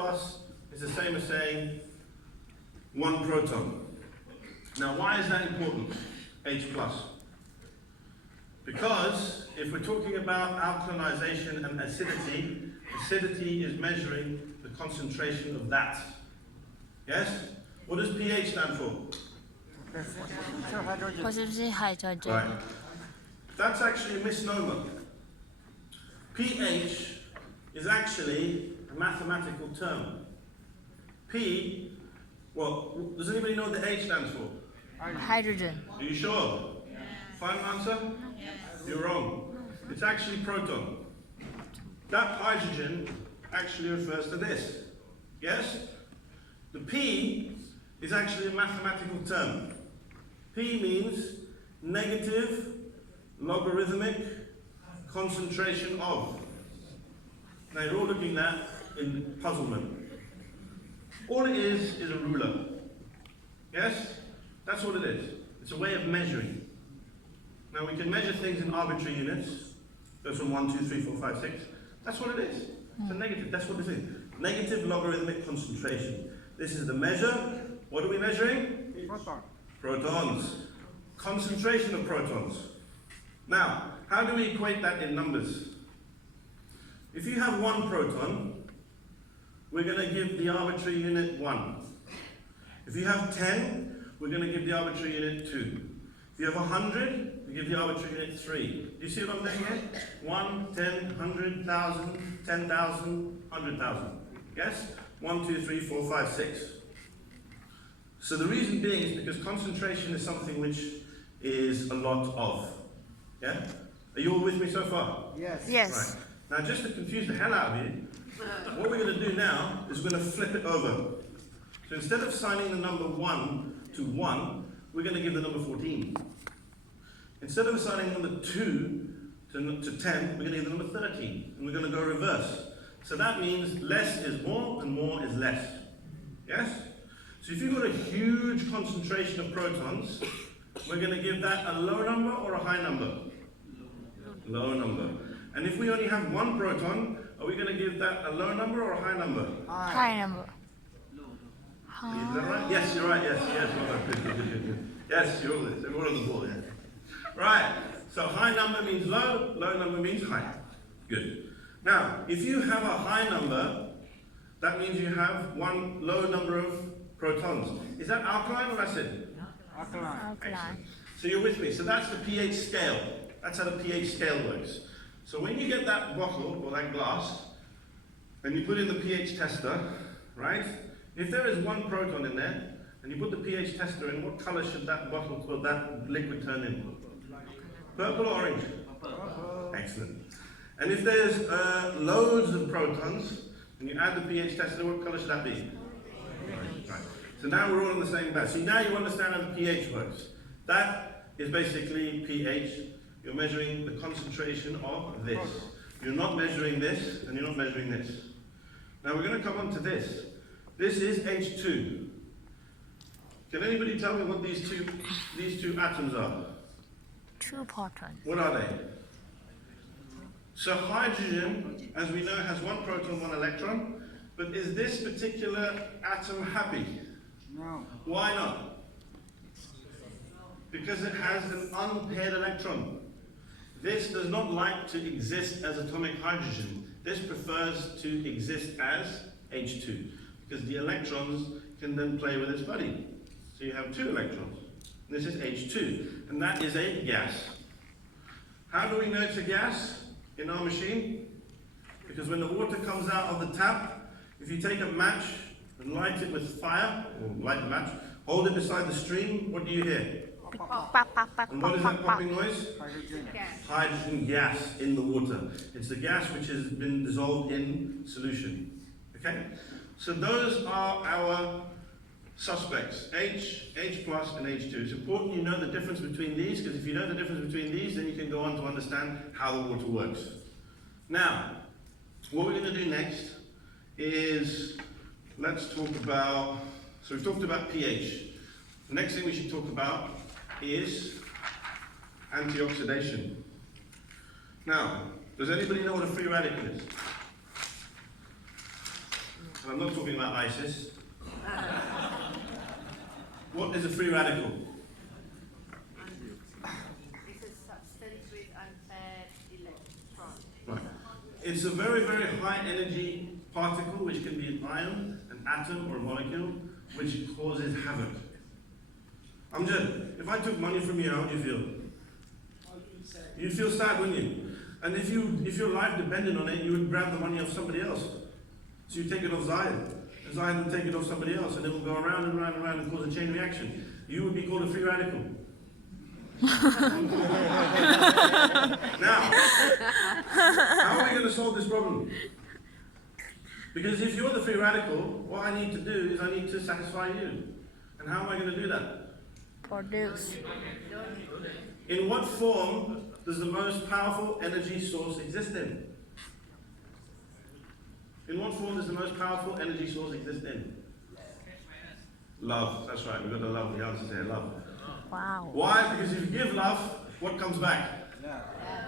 plus is the same as saying 1 proton. Now, why is that important, H plus? Because if we're talking about alkalinization and acidity, acidity is measuring the concentration of that. Yes? What does pH stand for? Positive hydrogen. Right. That's actually a misnomer. pH is actually a mathematical term. P, well, does anybody know what the H stands for? Hydrogen. Are you sure? Final answer? You're wrong. It's actually proton. That hydrogen actually refers to this. Yes? The P is actually a mathematical term. P means negative logarithmic concentration of. Now you're all looking at that in puzzlement. All it is a ruler. Yes? That's all it is. It's a way of measuring. Now we can measure things in arbitrary units. Goes from 1, 2, 3, 4, 5, 6. That's what it is. It's a negative. That's what this is. Negative logarithmic concentration. This is the measure. What are we measuring? Protons. Concentration of protons. Now, how do we equate that in numbers? If you have 1 proton, we're going to give the arbitrary unit 1. If you have 10, we're going to give the arbitrary unit 2. If you have 100, we give the arbitrary unit 3. Do you see what I'm doing here? 1, 10, 100, 1,000, 10,000, 100,000. Yes? 1, 2, 3, 4, 5, 6. So the reason being is because concentration is something which is a lot of. Yeah? Are you all with me so far? Yes. Yes. Right. Now just to confuse the hell out of you, what we're going to do now is we're going to flip it over. So instead of signing the number 1 to 1, we're going to give the number 14. Instead of assigning number 2 to 10, we're going to give the number 13. And we're going to go reverse. So that means less is more and more is less. Yes? So if you've got a huge concentration of protons, we're going to give that a low number or a high number? Low number. And if we only have 1 proton, are we going to give that a low number or a high number? High number. Is that right? Yes, you're right. Yes, yes. Well done. Good. Yes, you're all on the ball, yeah. Right. So high number means low, low number means high. Good. Now, if you have a high number, that means you have 1 low number of protons. Is that alkaline or acid? Alkaline. Alkaline. So you're with me. So that's the pH scale. That's how the pH scale works. So when you get that bottle or that glass, and you put in the pH tester, right? If there is 1 proton in there, and you put the pH tester in, what color should that bottle or that liquid turn in? Purple or orange? Excellent. And if there's loads of protons, and you add the pH tester, what color should that be? Right. So now we're all on the same batch. So now you understand how the pH works. That is basically pH. You're measuring the concentration of this. You're not measuring this, and you're not measuring this. Now we're going to come on to this. This is H2. Can anybody tell me what these two atoms are? 2 protons. What are they? So hydrogen, as we know, has 1 proton, 1 electron. But is this particular atom happy? No. Why not? Because it has an unpaired electron. This does not like to exist as atomic hydrogen. This prefers to exist as H2. Because the electrons can then play with its buddy. So you have 2 electrons. This is H2. And that is a gas. How do we know it's a gas in our machine? Because when the water comes out of the tap, if you take a match and light it with fire, or light the match, hold it beside the stream, what do you hear? And what is that popping noise? Hydrogen. Hydrogen gas in the water. It's the gas which has been dissolved in solution. Okay? So those are our suspects, H plus, and H2. It's important you know the difference between these, because if you know the difference between these, then you can go on to understand how the water works. Now, what we're going to do next is, let's talk about, so we've talked about pH. The next thing we should talk about is antioxidation. Now, does anybody know what a free radical is? and I'm not talking about ISIS. What is a free radical? It's a substance with unpaired electrons. Right. It's a very, very high energy particle, which can be an ion, an atom, or a molecule, which causes havoc. Amjad, if I took money from you, how would you feel? You'd feel sad, wouldn't you? And if your life depended on it, you would grab the money off somebody else. So you take it off Zion, and Zion would take it off somebody else, and it will go around and around and around and cause a chain reaction. You would be called a free radical. Now, how are we going to solve this problem? Because if you're the free radical, what I need to do is I need to satisfy you. And how am I going to do that? Produce. In what form does the most powerful energy source exist in? In what form does the most powerful energy source exist in? Love. That's right, we've got to love. The answer here, love. Wow. Why? Because if you give love, what comes back? Yeah.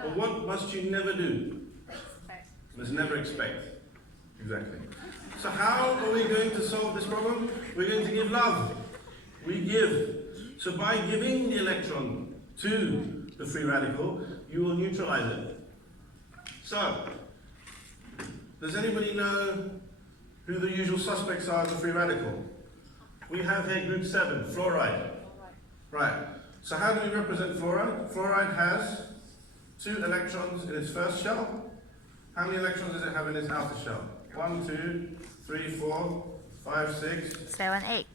But what must you never do? Must never expect. Exactly. So how are we going to solve this problem? We're going to give love. We give. So by giving the electron to the free radical, you will neutralize it. So, does anybody know who the usual suspects are of the free radical? We have here group 7, fluoride. Right. So how do we represent fluoride? Fluoride has 2 electrons in its first shell. How many electrons does it have in its outer shell? 1, 2, 3, 4, 5, 6, 7, 8.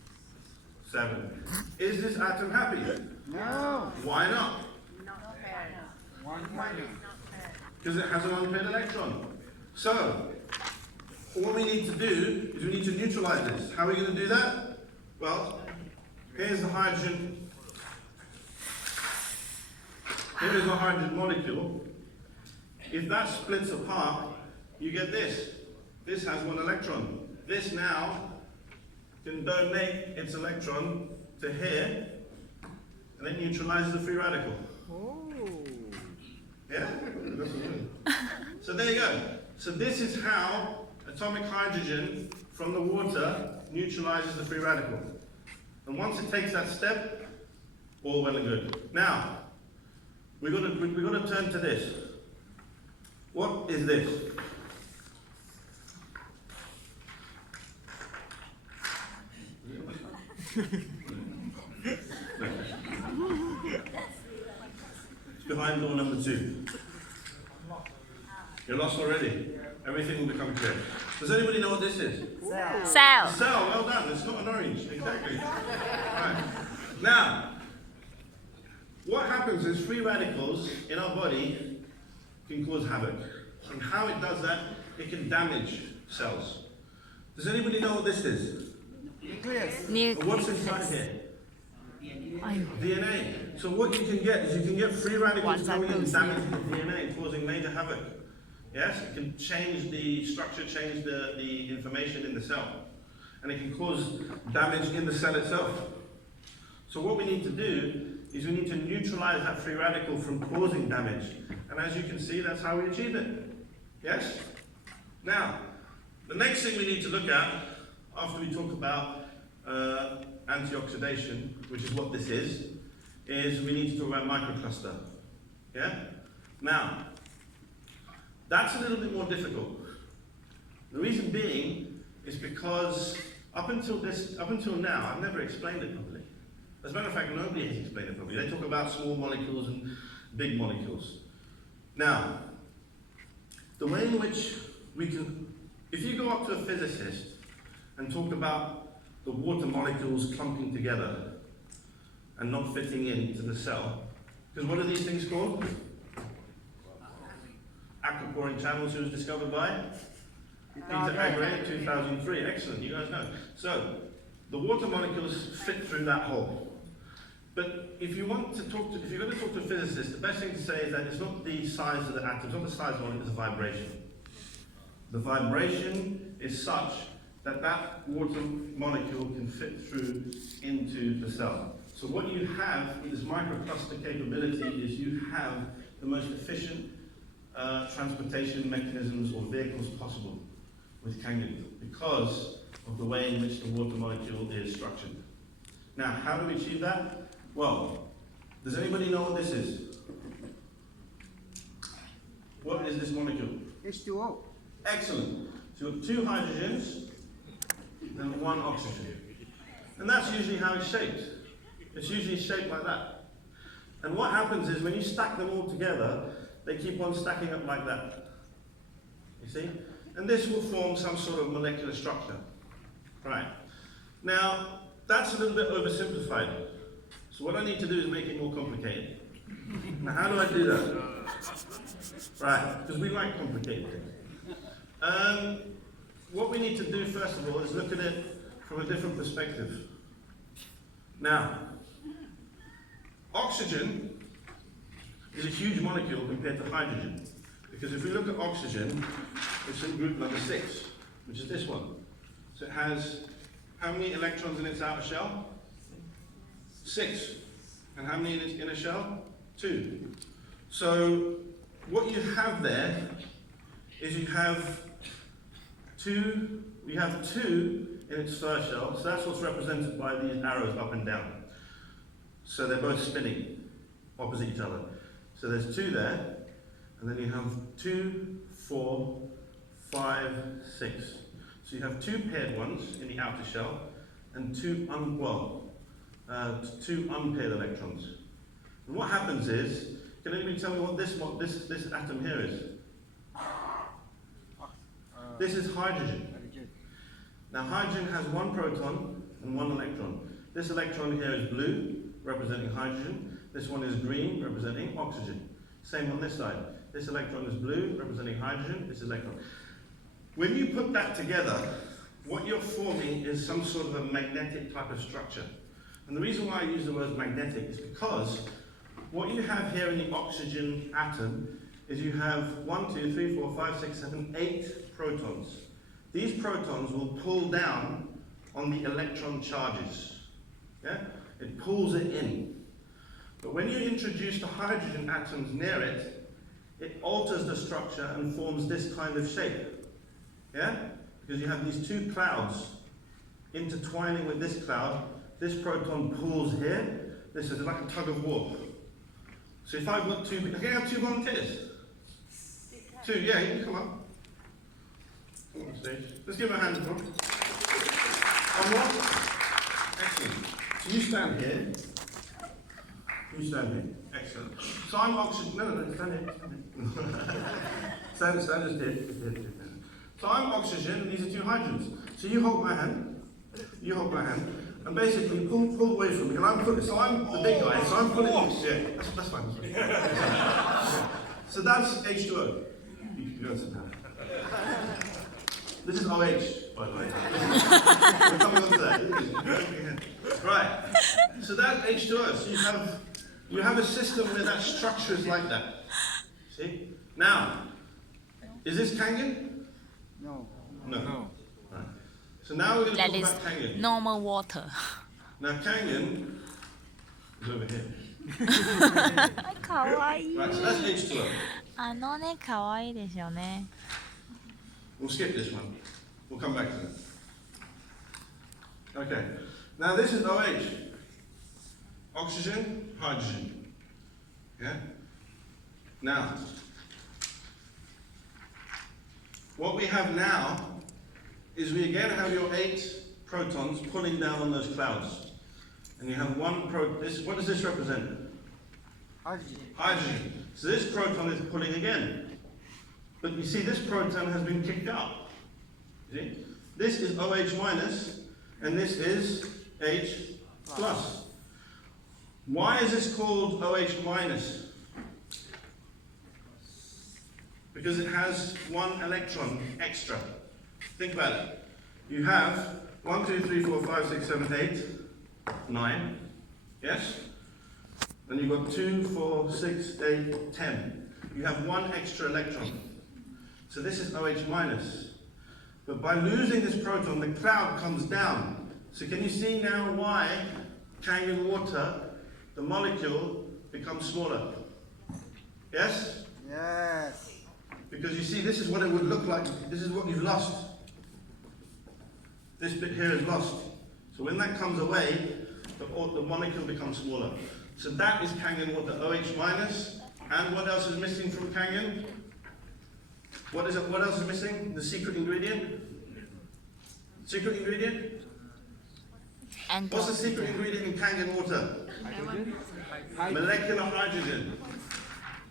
7. Is this atom happy? No. Why not? Not paired. One minus. Because it has an unpaired electron. So, what we need to do is we need to neutralize this. How are we going to do that? Well, here's the hydrogen. Here is the hydrogen molecule. If that splits apart, you get this. This has 1 electron. This now can donate its electron to here, and it neutralizes the free radical. Oh. Yeah? So there you go. So this is how atomic hydrogen from the water neutralizes the free radical. And once it takes that step, all well and good. Now, we've got to turn to this. What is this? Behind door number 2. You're lost already. Everything will become clear. Does anybody know what this is? Cell. Cell, well done. It's not an orange. Exactly. Right. Now, what happens is free radicals in our body can cause havoc. And how it does that, it can damage cells. Does anybody know what this is? New. What's inside here? DNA. So what you can get is you can get free radicals going and damaging the DNA, causing major havoc. Yes, it can change the structure, change the information in the cell. And it can cause damage in the cell itself. So what we need to do is we need to neutralize that free radical from causing damage. And as you can see, that's how we achieve it. Yes? Now, the next thing we need to look at, after we talk about antioxidation, which is what this is we need to talk about microcluster. Yeah? Now, that's a little bit more difficult. The reason being is because up until now, I've never explained it properly. As a matter of fact, nobody has explained it properly. They talk about small molecules and big molecules. Now, the way in which we can, if you go up to a physicist and talk about the water molecules clumping together and not fitting into the cell, because what are these things called? Aquaporin channels, who was discovered by? Peter Agre in 2003. Excellent, you guys know. So, the water molecules fit through that hole. But if you're going to talk to a physicist, the best thing to say is that it's not the size of the atom, it's not the size of it, it's the vibration. The vibration is such that that water molecule can fit through into the cell. So what you have with this microcluster capability is you have the most efficient transportation mechanisms or vehicles possible. with Kangen because of the way in which the water molecule is structured. Now, how do we achieve that? Well, does anybody know what this is? What is this molecule? H2O. Excellent. So you've got 2 hydrogens and 1 oxygen. And that's usually how it's shaped. It's usually shaped like that. And what happens is when you stack them all together, they keep on stacking up like that. You see? And this will form some sort of molecular structure. Right. Now, that's a little bit oversimplified. So what I need to do is make it more complicated. Now, how do I do that? Right, because we like complicated things. What we need to do, first of all, is look at it from a different perspective. Now, oxygen is a huge molecule compared to hydrogen. Because if we look at oxygen, it's in group number 6, which is this one. So it has how many electrons in its outer shell? 6. And how many in its inner shell? 2. So what you have there is you have 2 in its first shell, so that's what's represented by these arrows up and down. So they're both spinning opposite each other. So there's 2 there, and then you have 2, 4, 5, 6. So you have 2 paired ones in the outer shell, and 2 unpaired electrons. And what happens is, can anybody tell me what this atom here is? This is hydrogen. Now hydrogen has 1 proton and 1 electron. This electron here is blue, representing hydrogen. This one is green, representing oxygen. Same on this side. This electron is blue, representing hydrogen. This electron. When you put that together, what you're forming is some sort of a magnetic type of structure. And the reason why I use the word magnetic is because what you have here in the oxygen atom is you have 1, 2, 3, 4, 5, 6, 7, 8 protons. These protons will pull down on the electron charges. Yeah? It pulls it in. But when you introduce the hydrogen atoms near it, it alters the structure and forms this kind of shape. Yeah? Because you have these 2 clouds intertwining with this cloud. This proton pulls here. This is like a tug of war. So if I've got 2, okay, I have 2 volunteers. 2, yeah, you can come up. Come on stage. Let's give him a hand. One more. Excellent. So you stand here. You stand here. Excellent. So I'm oxygen. No, stand here. Stand just here. So I'm oxygen, and these are 2 hydrogens. So you hold my hand. You hold my hand. And basically pull away from me. And I'm pulling. So I'm the big guy. So I'm pulling. Yeah, that's fine. So that's H2O. You go and sit down. This is OH, by the way. We're coming on to that. Right. So that's H2O. So you have a system where that structure is like that. See? Now, is this Kangen? No. No. Right. So now we're going to That talk is about Kangen. normal water. Now Kangen is over here. かわいい。 Right, so that's H2O. あのね、かわいいですよね。 We'll skip this one. We'll come back to that. Okay. Now this is OH. Oxygen, hydrogen. Yeah? Now, what we have now is we again have your 8 protons pulling down on those clouds. And you have 1 proton. What does this represent? Hydrogen. Hydrogen. So this proton is pulling again. But you see this proton has been kicked out. See? This is OH minus, and this is H plus. Why is this called OH minus? Because it has 1 electron extra. Think about it. You have 1, 2, 3, 4, 5, 6, 7, 8, 9. Yes? Then you've got 2, 4, 6, 8, 10. You have 1 extra electron. So this is OH minus. But by losing this proton, the cloud comes down. So can you see now why Kangen water, the molecule, becomes smaller? Yes? Yes. Because you see, this is what it would look like. This is what you've lost. this bit here is lost. So when that comes away, the molecule becomes smaller. So that is Kangen water, OH minus. And what else is missing from Kangen? What else is missing? The secret ingredient? Secret ingredient? And What's the secret ingredient in Kangen water? Hydrogen? Molecular hydrogen.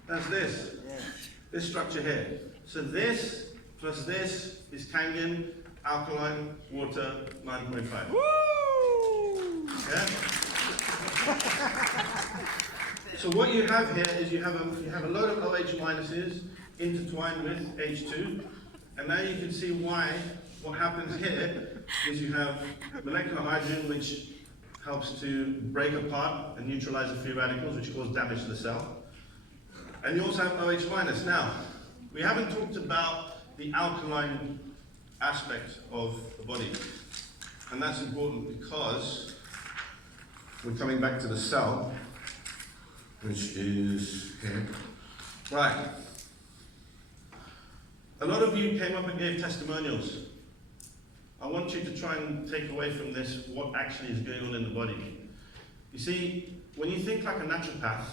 That's this. Yes. This structure here. So this plus this is Kangen alkaline water 9.5. Yeah? So what you have here is you have a load of OH minuses intertwined with H2, and now you can see why. What happens here is you have molecular hydrogen, which helps to break apart and neutralize the free radicals, which cause damage to the cell. And you also have OH minus. Now, we haven't talked about the alkaline aspect of the body, and that's important because we're coming back to the cell, which is here. Right. A lot of you came up and gave testimonials. I want you to try and take away from this what actually is going on in the body. You see, when you think like a naturopath,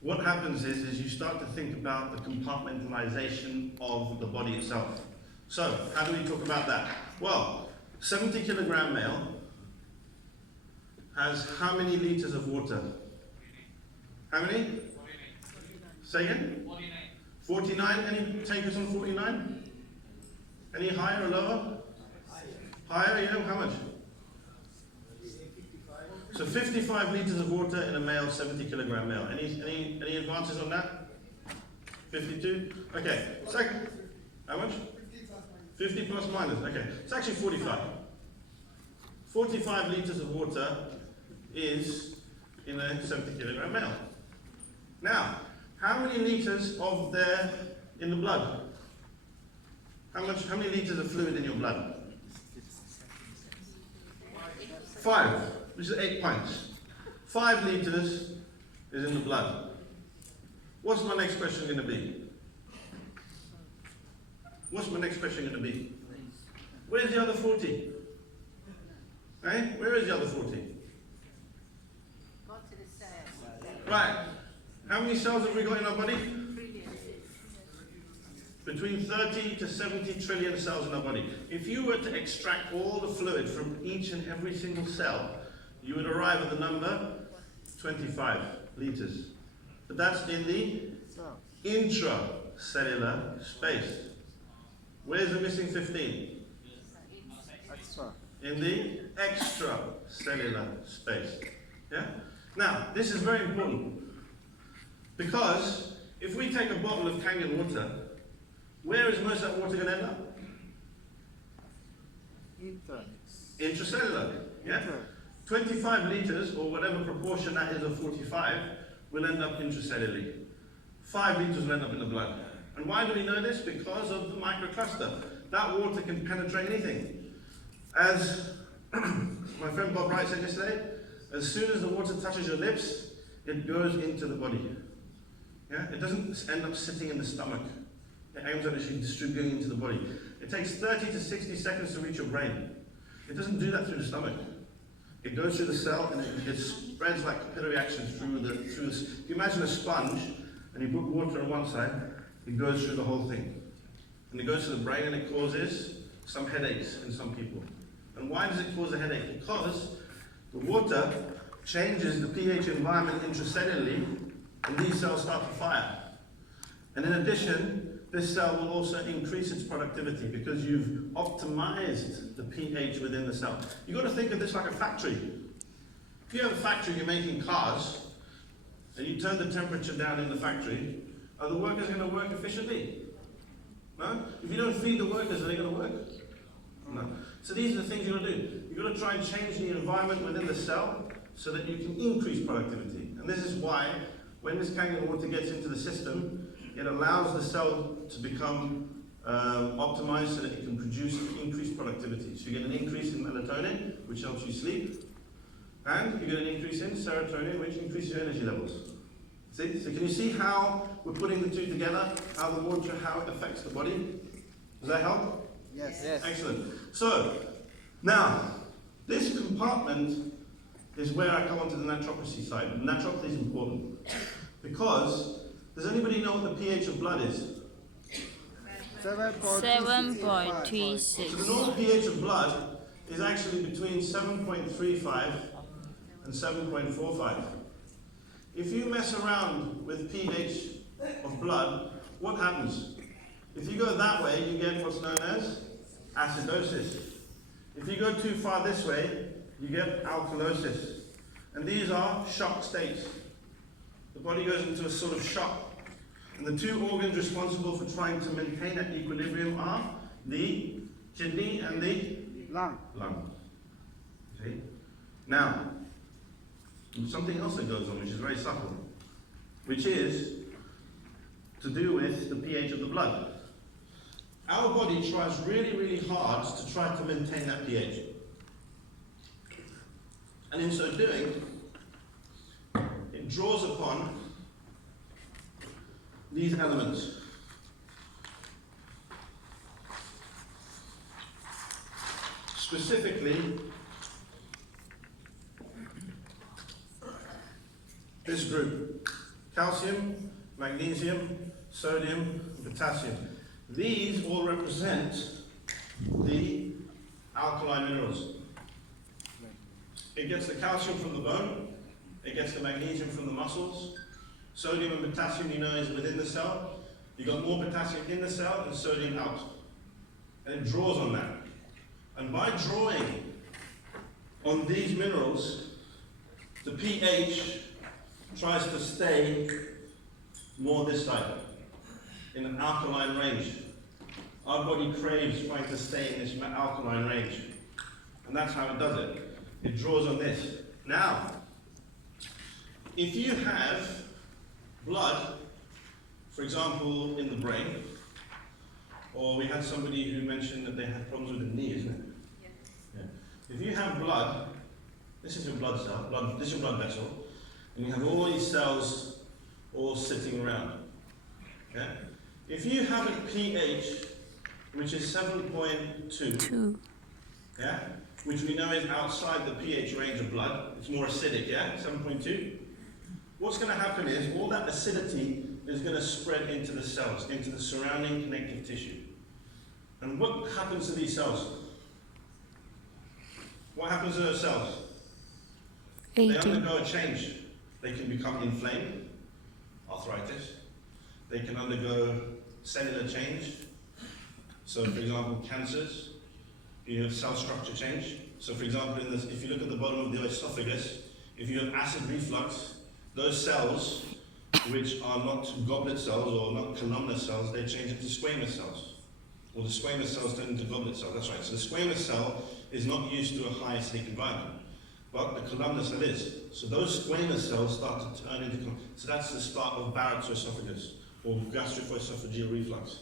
what happens is you start to think about the compartmentalization of the body itself. So, how do we talk about that? Well, 70 kilogram male has how many liters of water? How many? Say again? 49. Any takers on 49? Any higher or lower? Higher, yeah, how much? So 55 liters of water in a male, 70 kilogram male. Any advances on that? 52? Okay. Second. How much? 50 plus minus. Okay. It's actually 45. 45 liters of water is in a 70 kilogram male. Now, how many liters of there in the blood? How many liters of fluid in your blood? 5, which is 8 pints. 5 liters is in the blood. What's my next question going to be? What's my next question going to be? Where's the other 40? Eh? Where is the other 40? Go to the cell. Right. How many cells have we got in our body? Brilliant. Between 30 to 70 trillion cells in our body. If you were to extract all the fluid from each and every single cell, you would arrive at the number 25 liters. But that's in the So, intracellular space. Where's the missing 15? extra. In the extracellular space. Yeah? Now, this is very important because if we take a bottle of Kangen water, where is most of that water going to end up? Inter. Intracellular. Yeah? 25 liters, or whatever proportion that is of 45, will end up intracellularly. 5 liters will end up in the blood. And why do we know this? Because of the microcluster. That water can penetrate anything. As my friend Bob Wright said yesterday, as soon as the water touches your lips, it goes into the body. Yeah? It doesn't end up sitting in the stomach. It aims at actually distributing into the body. It takes 30 to 60 seconds to reach your brain. It doesn't do that through the stomach. It goes through the cell and it spreads like capillary action through this. If you imagine a sponge and you put water on one side, it goes through the whole thing. And it goes to the brain and it causes some headaches in some people. And why does it cause a headache? Because the water changes the pH environment intracellularly and these cells start to fire. And in addition, this cell will also increase its productivity because you've optimized the pH within the cell. You've got to think of this like a factory. If you have a factory, you're making cars, and you turn the temperature down in the factory, are the workers going to work efficiently? No? If you don't feed the workers, are they going to work? No. So these are the things you've got to do. You've got to try and change the environment within the cell so that you can increase productivity. And this is why, when this Kangen water gets into the system, it allows the cell to become optimized so that it can produce increased productivity. So you get an increase in melatonin, which helps you sleep, and you get an increase in serotonin, which increases your energy levels. See? So can you see how we're putting the two together, how the water, how it affects the body? Does that help? Yes. Excellent. So, Now, this compartment is where I come onto the natropathy side. Natropathy is important because, does anybody know what the pH of blood is? 7.36. So the normal pH of blood is actually between 7.35 and 7.45. If you mess around with pH of blood, what happens? If you go that way, you get what's known as acidosis. If you go too far this way, you get alkalosis. And these are shock states. The body goes into a sort of shock. And the two organs responsible for trying to maintain that equilibrium are the kidney and the Lung. lung. See? Now, something else that goes on which is very subtle, which is to do with the pH of the blood. Our body tries really, really hard to try to maintain that pH. And in so doing, it draws upon these elements. Specifically, this group: calcium, magnesium, sodium, potassium. These all represent the alkaline minerals. It gets the calcium from the bone, it gets the magnesium from the muscles. Sodium and potassium, you know, is within the cell. You've got more potassium in the cell and sodium out. And it draws on that. And by drawing on these minerals, the pH tries to stay more this side, in an alkaline range. Our body craves trying to stay in this alkaline range. And that's how it does it. It draws on this. Now, if you have blood, for example, in the brain, or we had somebody who mentioned that they had problems with the knee, isn't it? Yeah. If you have blood, this is your blood cell, this is your blood vessel, and you have all these cells all sitting around. Okay? If you have a pH which is 7.2, yeah, which we know is outside the pH range of blood, it's more acidic, yeah, 7.2. What's going to happen is all that acidity is going to spread into the cells, into the surrounding connective tissue. And what happens to these cells? What happens to those cells? They undergo a change. They can become inflamed, arthritis. They can undergo cellular change. So, for example, cancers, you have cell structure change. So, for example, if you look at the bottom of the esophagus, if you have acid reflux, those cells, which are not goblet cells or not columnar cells, they change into squamous cells. Or the squamous cells turn into goblet cells, that's right. So the squamous cell is not used to a high acidic environment, but the columnar cell is. So those squamous cells start to turn into, so that's the start of Barrett's esophagus, or gastroesophageal reflux.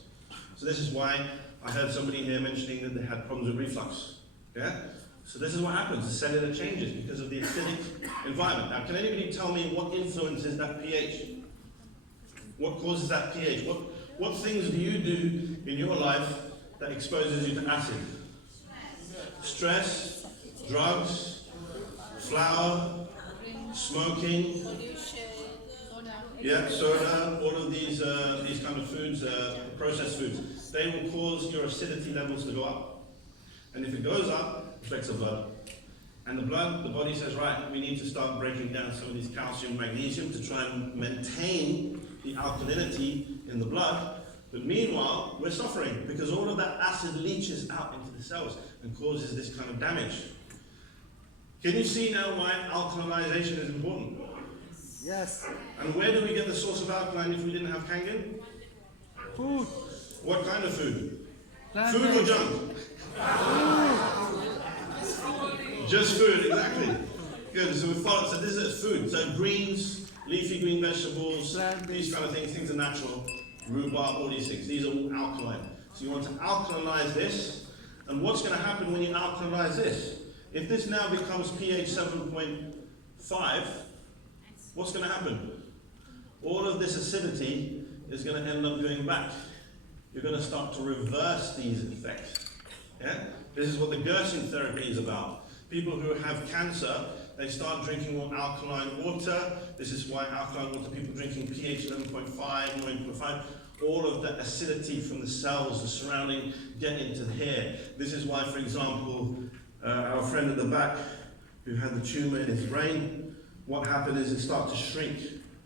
So this is why I heard somebody here mentioning that they had problems with reflux. Yeah? So this is what happens, the cellular changes because of the acidic environment. Now, can anybody tell me what influences that pH? What causes that pH? What things do you do in your life that exposes you to acid? Stress, drugs, flour, smoking, yeah, soda, all of these kind of foods, processed foods. They will cause your acidity levels to go up. And if it goes up, it affects the blood. And the body says, right, we need to start breaking down some of these calcium, magnesium to try and maintain the alkalinity in the blood. But meanwhile, we're suffering because all of that acid leaches out into the cells and causes this kind of damage. Can you see now why alkalization is important? Yes. And where do we get the source of alkaline if we didn't have Kangen? Food. What kind of food? Plant Food or based. junk? Just food, exactly. Good, so we follow, so this is food. So greens, leafy green vegetables, these kind of things are natural. Rhubarb, all these things, these are all alkaline. So you want to alkalinize this, and what's going to happen when you alkalinize this? If this now becomes pH 7.5, what's going to happen? All of this acidity is going to end up going back. You're going to start to reverse these effects. Yeah? This is what the Gerson therapy is about. People who have cancer, they start drinking more alkaline water. This is why alkaline water, people drinking pH 11.5, 9.5, all of the acidity from the cells, the surrounding, get into the hair. This is why, for example, our friend at the back who had the tumor in his brain, what happened is it started to shrink.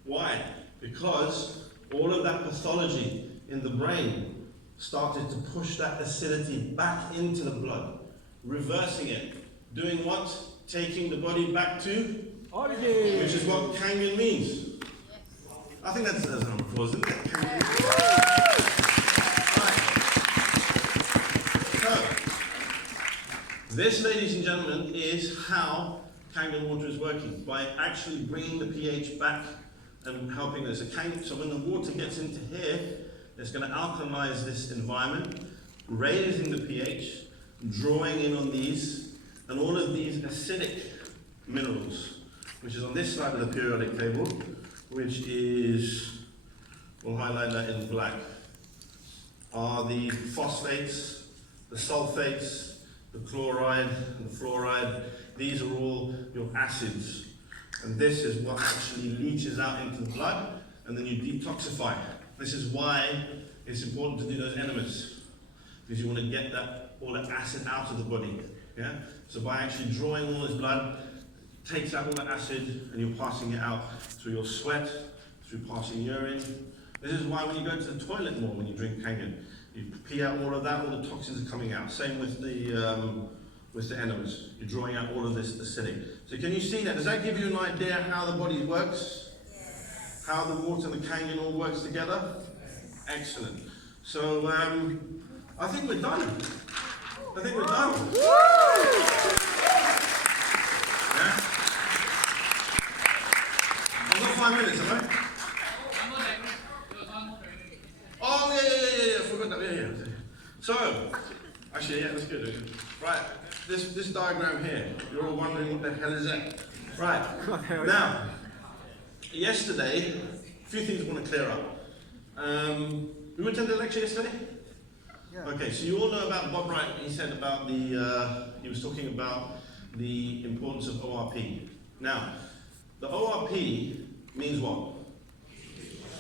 Why? Because all of that pathology in the brain started to push that acidity back into the blood, reversing it. Doing what? Taking the body back to Origin. which is what Kangen means. I think that deserves an applause, isn't it? Kangen. Right. So, this, ladies and gentlemen, is how Kangen water is working, by actually bringing the pH back and helping us. So when the water gets into here, it's going to alkalinize this environment, raising the pH, drawing in on these, and all of these acidic minerals, which is on this side of the periodic table, which is, we'll highlight that in black, are the phosphates, the sulfates, the chloride, and the fluoride. These are all your acids. And this is what actually leaches out into the blood, and then you detoxify. This is why it's important to do those enemas, because you want to get all that acid out of the body. Yeah? So by actually drawing all this blood, it takes out all that acid, and you're passing it out through your sweat, through passing urine. This is why when you go to the toilet more when you drink Kangen, you pee out all of that, all the toxins are coming out. Same with the enemas. You're drawing out all of this acidic. So can you see that? Does that give you an idea how the body works? Yes. How the water and the Kangen all works together? Yes. Excellent. So I think we're done. I think we're done. Yeah? I've got 5 minutes, have I? Oh, yeah. I forgot that. Yeah. So, actually, yeah, that's good. Right, this diagram here, you're all wondering what the hell is that? Right, now, yesterday, a few things I want to clear up. Who attended the lecture yesterday? Yeah. Okay, so you all know about Bob Wright. He said about he was talking about the importance of ORP. Now, the ORP means what?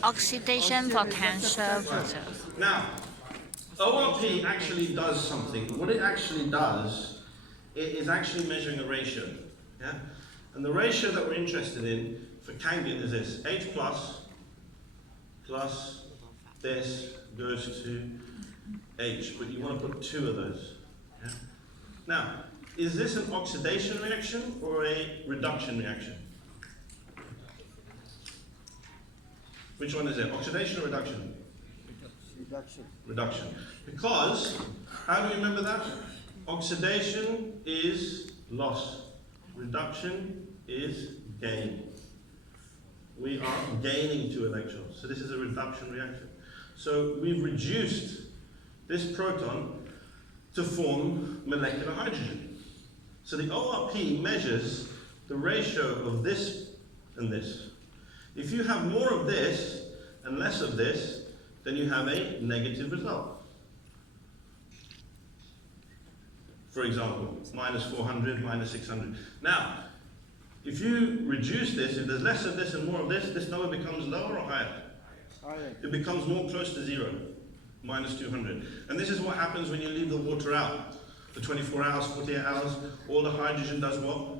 Oxidation potential. Now, ORP actually does something. What it actually does, it is actually measuring a ratio. Yeah? And the ratio that we're interested in for Kangen is this. H plus this goes to H, but you want to put 2 of those. Yeah? Now, is this an oxidation reaction or a reduction reaction? Which one is it? Oxidation or reduction? Reduction. Because, how do you remember that? Oxidation is loss. Reduction is gain. We are gaining 2 electrons. So this is a reduction reaction. So we've reduced this proton to form molecular hydrogen. So the ORP measures the ratio of this and this. If you have more of this and less of this, then you have a negative result. For example, minus 400, minus 600. Now, if you reduce this, if there's less of this and more of this number becomes lower or higher? Higher. It becomes more close to 0, minus 200. And this is what happens when you leave the water out. For 24 hours, 48 hours, all the hydrogen does what?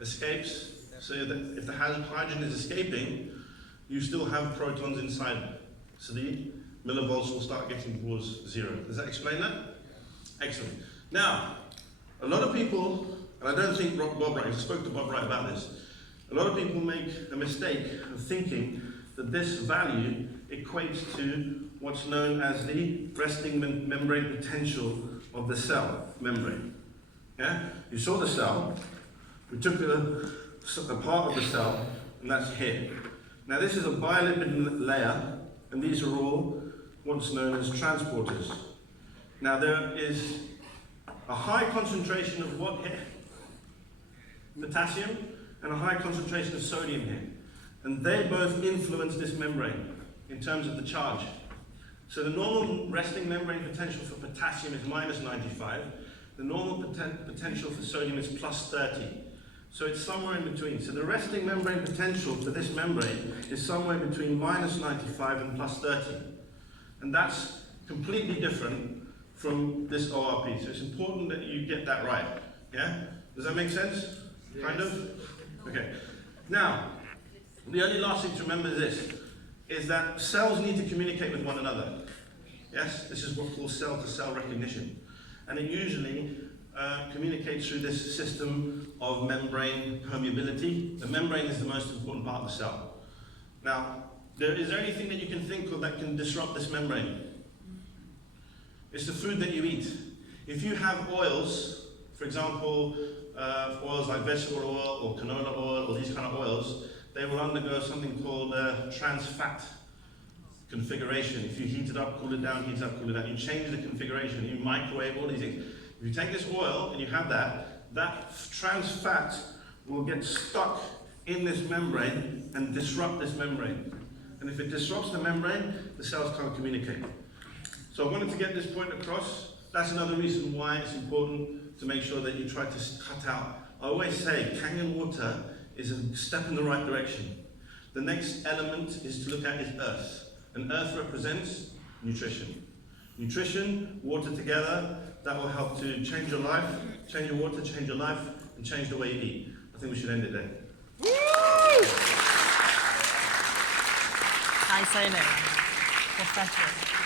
Escapes. So that if the hydrogen is escaping, you still have protons inside. So the millivolts will start getting towards 0. Does that explain that? Excellent. Now, a lot of people, and I don't think Bob Wright, I spoke to Bob Wright about this, a lot of people make a mistake of thinking that this value equates to what's known as the resting membrane potential of the cell membrane. Yeah? You saw the cell, we took a part of the cell, and that's here. Now this is a bilipid layer, and these are all what's known as transporters. Now there is a high concentration of what here? Potassium, and a high concentration of sodium here. And they both influence this membrane in terms of the charge. So the normal resting membrane potential for potassium is minus 95, The normal potential for sodium is plus 30. So it's somewhere in between. So the resting membrane potential for this membrane is somewhere between minus 95 and plus 30. And that's completely different from this ORP. So it's important that you get that right. Yeah? Does that make sense? Yes. Kind of? Okay. Now, the only last thing to remember is that cells need to communicate with one another. Yes? This is what's called cell-to-cell recognition. And it usually communicates through this system of membrane permeability. The membrane is the most important part of the cell. Now, is there anything that you can think of that can disrupt this membrane? It's the food that you eat. If you have oils, for example, oils like vegetable oil or canola oil or these kind of oils, they will undergo something called trans fat configuration. If you heat it up, cool it down, heat it up, cool it down, you change the configuration, you microwave all these things. If you take this oil and you have that trans fat will get stuck in this membrane and disrupt this membrane. And if it disrupts the membrane, the cells can't communicate. So I wanted to get this point across. That's another reason why it's important to make sure that you try to cut out. I always say Kangen water is a step in the right direction. The next element is to look at is earth. And earth represents nutrition. Nutrition, water together, that will help to change your life, change your water, change your life, and change the way you eat. I think we should end it there. I say no. Professional.